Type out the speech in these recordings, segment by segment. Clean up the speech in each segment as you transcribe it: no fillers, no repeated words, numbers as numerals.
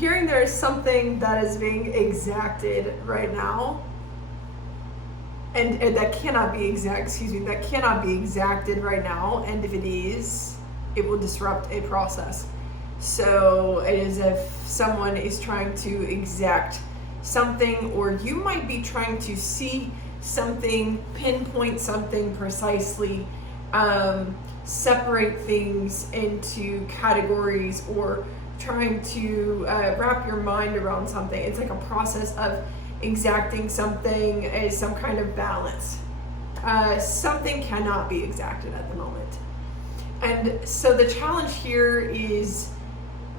hearing there's something that is being exacted right now, and that cannot be that cannot be exacted right now, and if it is, it will disrupt a process. So it is if someone is trying to exact something, or you might be trying to see something, pinpoint something precisely, separate things into categories, or trying to wrap your mind around something. It's like a process of exacting something as some kind of balance. Something cannot be exacted at the moment. And so the challenge here is,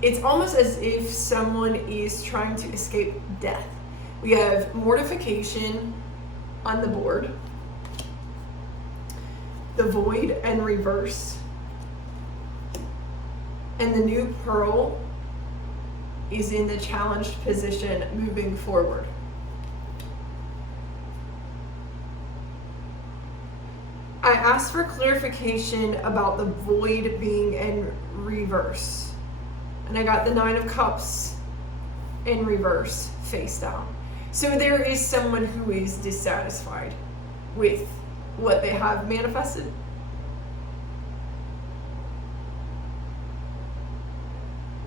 it's almost as if someone is trying to escape death. We have mortification on the board, the void and reverse, and the new pearl is in the challenged position moving forward. I asked for clarification about the void being in reverse, and I got the 9 of Cups in reverse, face down. So there is someone who is dissatisfied with what they have manifested.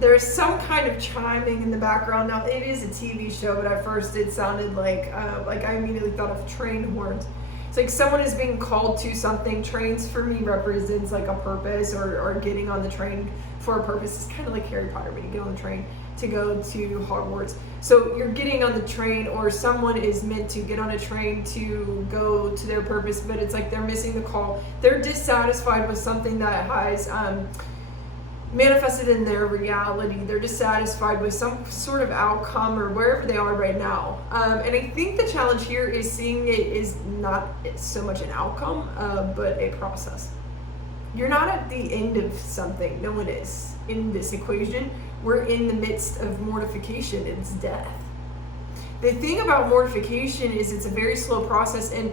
There's some kind of chiming in the background. Now, it is a TV show, but at first it sounded like I immediately thought of train horns. It's like someone is being called to something. Trains for me represents like a purpose, or getting on the train for a purpose. It's kind of like Harry Potter when you get on the train to go to Hogwarts. So you're getting on the train, or someone is meant to get on a train to go to their purpose, but it's like they're missing the call. They're dissatisfied with something that has manifested in their reality. They're dissatisfied with some sort of outcome, or wherever they are right now. And I think the challenge here is seeing it is not so much an outcome, but a process. You're not at the end of something. No one is in this equation. We're in the midst of mortification. It's death. The thing about mortification is it's a very slow process, and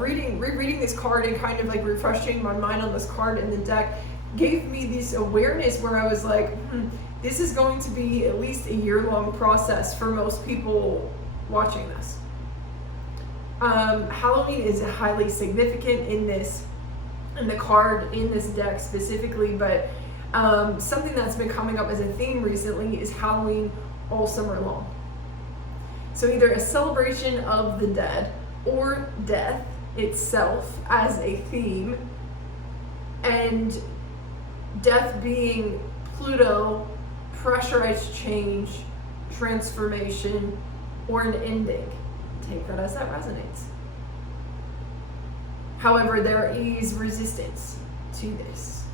rereading this card and kind of like refreshing my mind on this card in the deck gave me this awareness where I was like, this is going to be at least a year-long process for most people watching this. Halloween is highly significant in the card in this deck specifically, but something that's been coming up as a theme recently is Halloween all summer long. So either a celebration of the dead or death itself as a theme, and death being Pluto, pressurized change, transformation, or an ending. Take that as that resonates. However, there is resistance to this.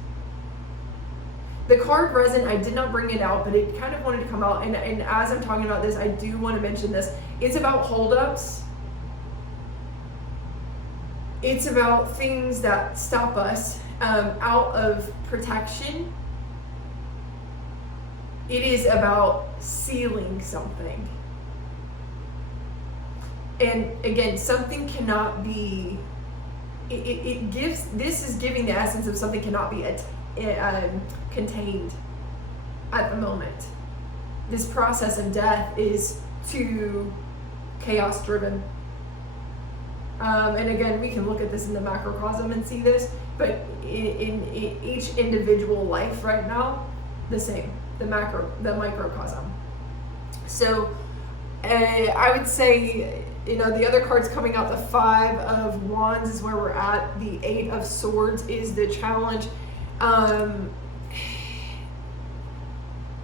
The card resin, I did not bring it out, but it kind of wanted to come out. And as I'm talking about this, I do want to mention this. It's about holdups. It's about things that stop us out of protection. It is about sealing something. And again, something cannot be, this is giving the essence of something cannot be contained at the moment. This process of death is too chaos driven. And again, we can look at this in the macrocosm and see this, but in each individual life right now, the same, the microcosm. So I would say, the other cards coming out, the 5 of Wands is where we're at. The 8 of Swords is the challenge.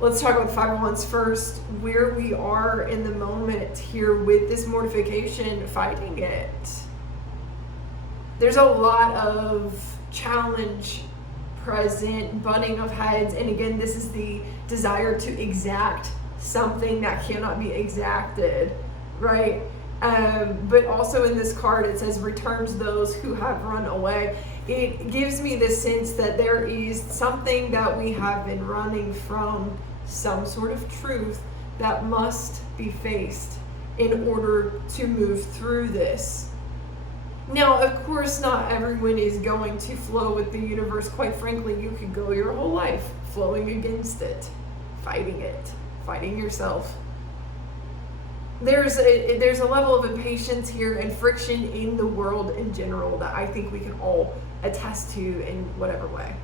Let's talk about the 5 of Wands first. Where we are in the moment here with this mortification, fighting it. There's a lot of challenge present, butting of heads, and again, this is the desire to exact something that cannot be exacted, right? But also in this card, it says returns those who have run away. It gives me the sense that there is something that we have been running from, some sort of truth that must be faced in order to move through this. Now, of course, not everyone is going to flow with the universe. Quite frankly, you could go your whole life flowing against it, fighting it, fighting yourself. There's a level of impatience here and friction in the world in general that I think we can all attest to in whatever way.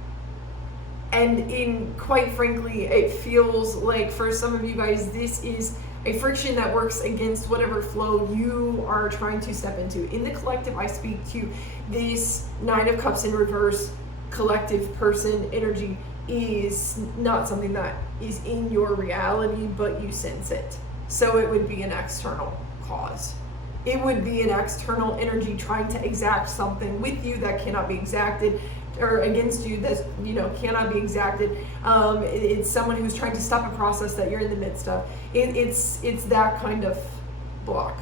And quite frankly, it feels like for some of you guys, this is a friction that works against whatever flow you are trying to step into. In the collective, I speak to this Nine of Cups in reverse collective person energy is not something that is in your reality, but you sense it. So it would be an external cause. It would be an external energy trying to exact something with you that cannot be exacted, or against you that cannot be exacted. It's someone who's trying to stop a process that you're in the midst of. It's that kind of block.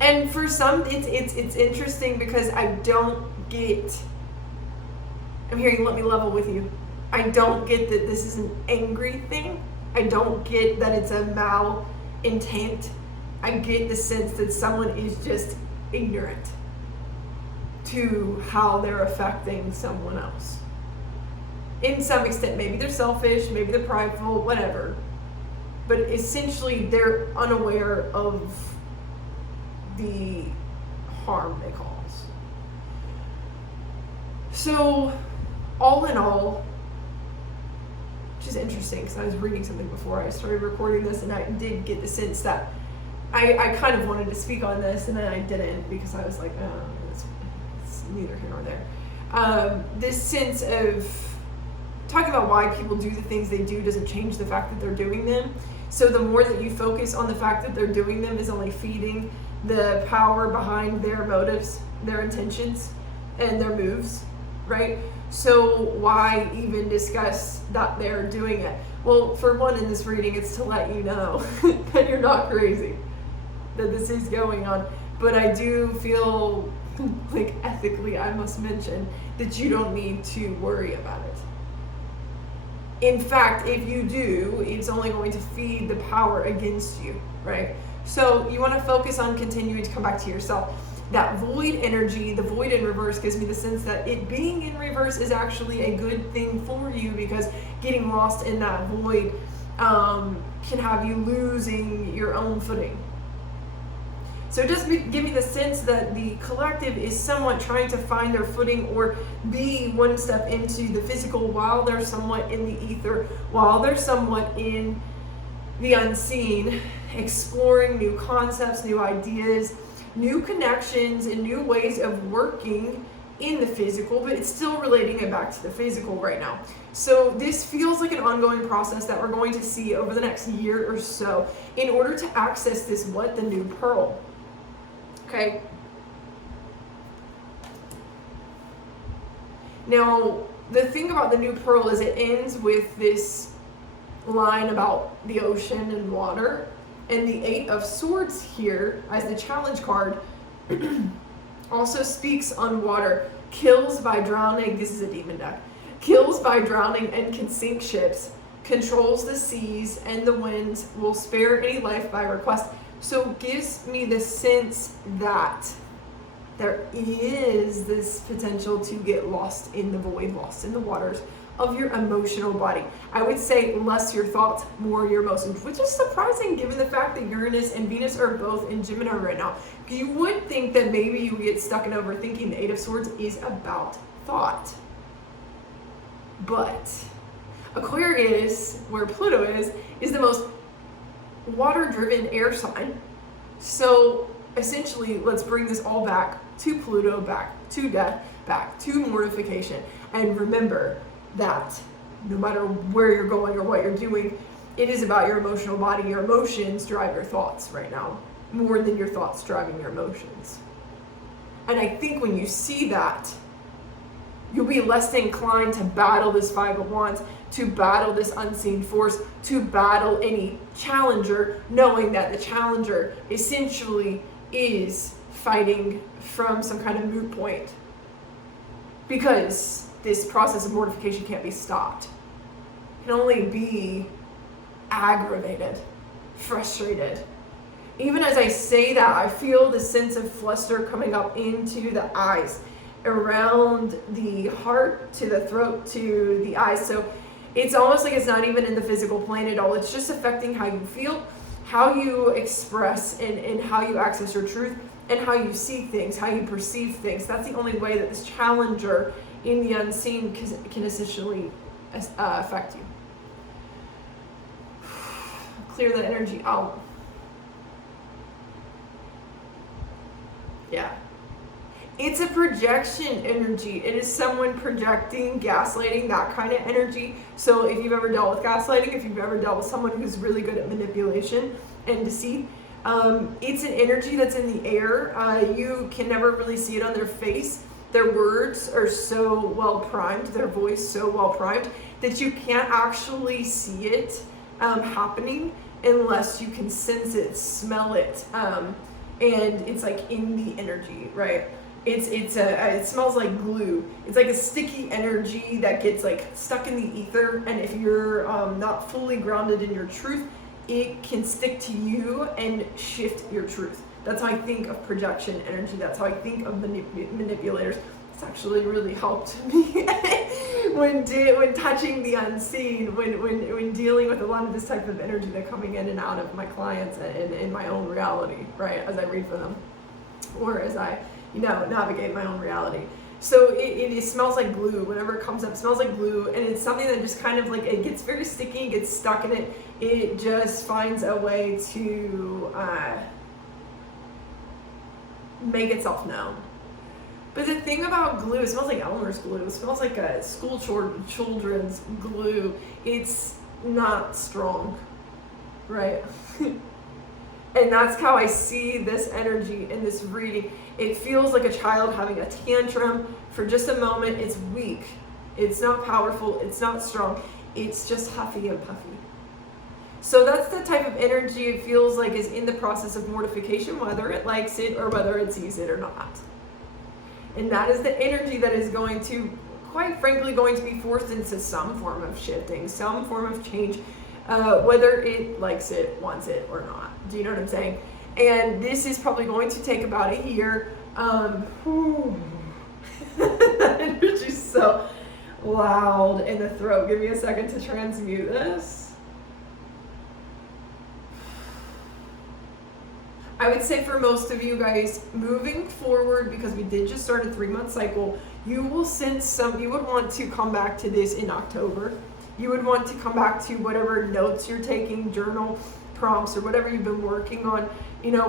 And for some, it's interesting because I don't get. I'm hearing, let me level with you. I don't get that this is an angry thing. I don't get that it's a malintent. I get the sense that someone is just ignorant to how they're affecting someone else. In some extent, maybe they're selfish, maybe they're prideful, whatever. But essentially, they're unaware of the harm they cause. So, all in all, which is interesting because I was reading something before I started recording this, and I did get the sense that I kind of wanted to speak on this, and then I didn't because I was like, oh, it's neither here nor there. This sense of talking about why people do the things they do doesn't change the fact that they're doing them. So the more that you focus on the fact that they're doing them is only feeding the power behind their motives, their intentions, and their moves, right? So why even discuss that they're doing it? Well, for one, in this reading, it's to let you know that you're not crazy, that this is going on. But I do feel like ethically, I must mention that you don't need to worry about it. In fact, if you do, it's only going to feed the power against you, right? So you want to focus on continuing to come back to yourself. That void energy, the void in reverse, gives me the sense that it being in reverse is actually a good thing for you, because getting lost in that void can have you losing your own footing. So it does give me the sense that the collective is somewhat trying to find their footing or be one step into the physical while they're somewhat in the ether, while they're somewhat in the unseen, exploring new concepts, new ideas, new connections, and new ways of working in the physical, but it's still relating it back to the physical right now. So this feels like an ongoing process that we're going to see over the next year or so in order to access this, the new pearl. Okay. Now, the thing about the new pearl is it ends with this line about the ocean and water. And the Eight of Swords here, as the challenge card, also speaks on water. Kills by drowning. This is a demon deck. Kills by drowning and can sink ships. Controls the seas and the winds. Will spare any life by request. So it gives me the sense that there is this potential to get lost in the void, lost in the waters of your emotional body. I would say less your thoughts, more your emotions, which is surprising given the fact that Uranus and Venus are both in Gemini right now. You would think that maybe you would get stuck in overthinking. The Eight of Swords is about thought. But Aquarius, where Pluto is the most water-driven air sign. So essentially, let's bring this all back to Pluto, back to death, back to mortification. And remember that no matter where you're going or what you're doing, it is about your emotional body. Your emotions drive your thoughts right now, more than your thoughts driving your emotions. And I think when you see that, you'll be less inclined to battle this Five of Wands, to battle this unseen force, to battle any challenger, knowing that the challenger essentially is fighting from some kind of moot point. Because this process of mortification can't be stopped. It can only be aggravated, frustrated. Even as I say that, I feel the sense of fluster coming up into the eyes, around the heart, to the throat, to the eyes. So It's almost like it's not even in the physical plane at all. It's just affecting how you feel, how you express, and how you access your truth, and how you see things, how you perceive things. That's the only way that this challenger in the unseen can essentially affect you. Clear the energy out. Yeah. It's a projection energy. It is someone projecting, gaslighting, that kind of energy. So if you've ever dealt with gaslighting, if you've ever dealt with someone who's really good at manipulation and deceit, it's an energy that's in the air. You can never really see it on their face. Their words are so well primed, their voice so well primed, that you can't actually see it happening unless you can sense it, smell it, and it's like in the energy, right? It smells like glue. It's like a sticky energy that gets like stuck in the ether, and if you're not fully grounded in your truth, it can stick to you and shift your truth. That's how I think of projection energy. That's how I think of manipulators. It's actually really helped me when touching the unseen, when dealing with a lot of this type of energy that's coming in and out of my clients and in my own reality, right? As I read for them, or as I navigate my own reality. So it smells like glue. Whenever it comes up, it smells like glue, and it's something that just kind of like, it gets very sticky, gets stuck in it. It just finds a way to make itself known. But the thing about glue, it smells like Elmer's glue. It smells like a school children's glue. It's not strong, right? And that's how I see this energy in this reading. It feels like a child having a tantrum for just a moment. It's weak. It's not powerful. It's not strong. It's just huffy and puffy. So that's the type of energy it feels like is in the process of mortification, whether it likes it or whether it sees it or not. And that is the energy that is going to, quite frankly, going to be forced into some form of shifting, some form of change, whether it likes it, wants it, or not. Do you know what I'm saying? And this is probably going to take about a year. That energy's so loud in the throat. Give me a second to transmute this. I would say for most of you guys, moving forward, because we did just start a 3-month cycle, you will sense you would want to come back to this in October. You would want to come back to whatever notes you're taking, journal prompts, or whatever you've been working on,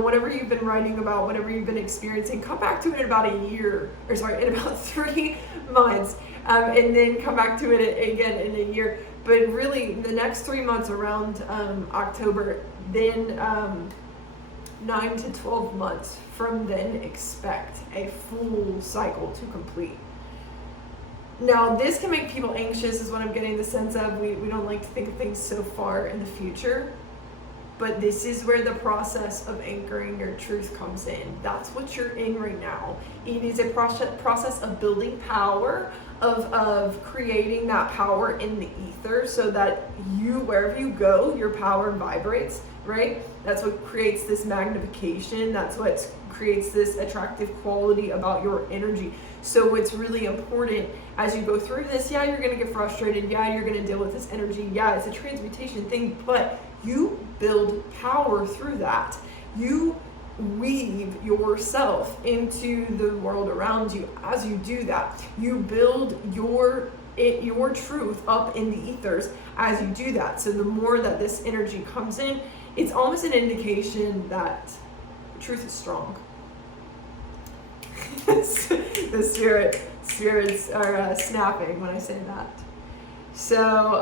whatever you've been writing about, whatever you've been experiencing, come back to it in about in about 3 months, and then come back to it again in a year. But really, the next 3 months around October, then 9 to 12 months from then, expect a full cycle to complete. Now, this can make people anxious, is what I'm getting the sense of. We don't like to think of things so far in the future. But this is where the process of anchoring your truth comes in. That's what you're in right now. It is a process of building power, of creating that power in the ether, so that wherever you go, your power vibrates, right? That's what creates this magnification. That's what creates this attractive quality about your energy. So it's really important as you go through this. Yeah, you're going to get frustrated. Yeah, you're going to deal with this energy. Yeah, it's a transmutation thing, but you build power through that. You weave yourself into the world around you. As you do that, you build your truth up in the ethers as you do that. So the more that this energy comes in, it's almost an indication that truth is strong. The spirits are snapping when I say that. So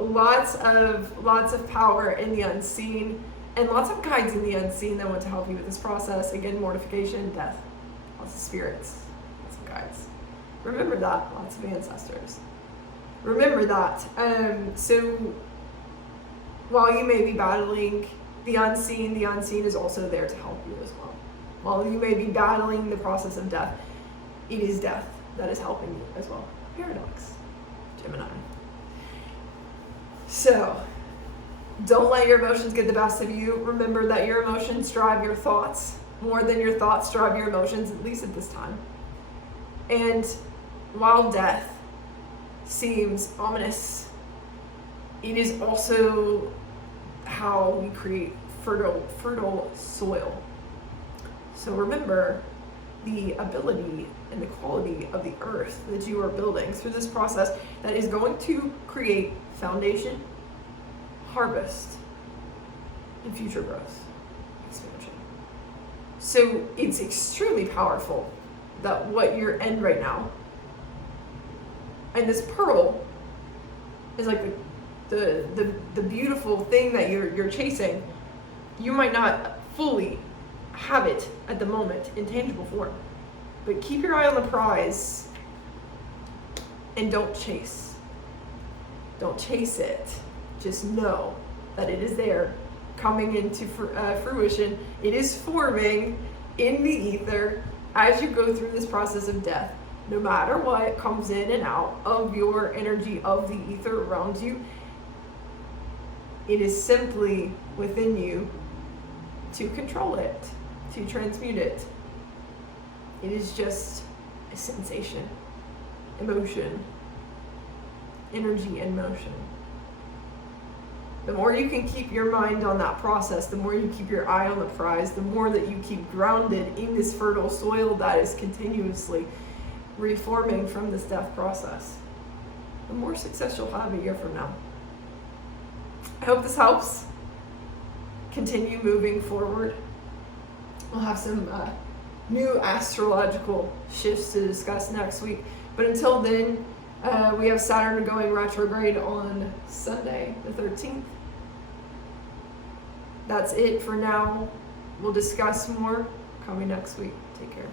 lots of power in the unseen, and lots of guides in the unseen that want to help you with this process. Again, mortification, death, lots of spirits, lots of guides. Remember that, lots of ancestors. Remember that. So while you may be battling the unseen is also there to help you as well. While you may be battling the process of death, it is death that is helping you as well. Paradox, Gemini. So, don't let your emotions get the best of you. Remember that your emotions drive your thoughts more than your thoughts drive your emotions, at least at this time. And while death seems ominous, it is also how we create fertile soil. So remember the ability and the quality of the earth that you are building through this process that is going to create foundation, harvest, and future growth, expansion. So it's extremely powerful that what you're in right now, and this pearl is like the beautiful thing that you're chasing. You might not fully have it at the moment in tangible form, but keep your eye on the prize and don't chase it. Just know that it is there, coming into fruition. It is forming in the ether as you go through this process of death. No matter what comes in and out of your energy of the ether around you, it is simply within you to control it, to transmute it. It is just a sensation, emotion, energy and motion. The more you can keep your mind on that process, the more you keep your eye on the prize, the more that you keep grounded in this fertile soil that is continuously reforming from this death process, the more success you'll have a year from now. I hope this helps. Continue moving forward. We'll have some new astrological shifts to discuss next week. But until then, we have Saturn going retrograde on Sunday, the 13th. That's it for now. We'll discuss more coming next week. Take care.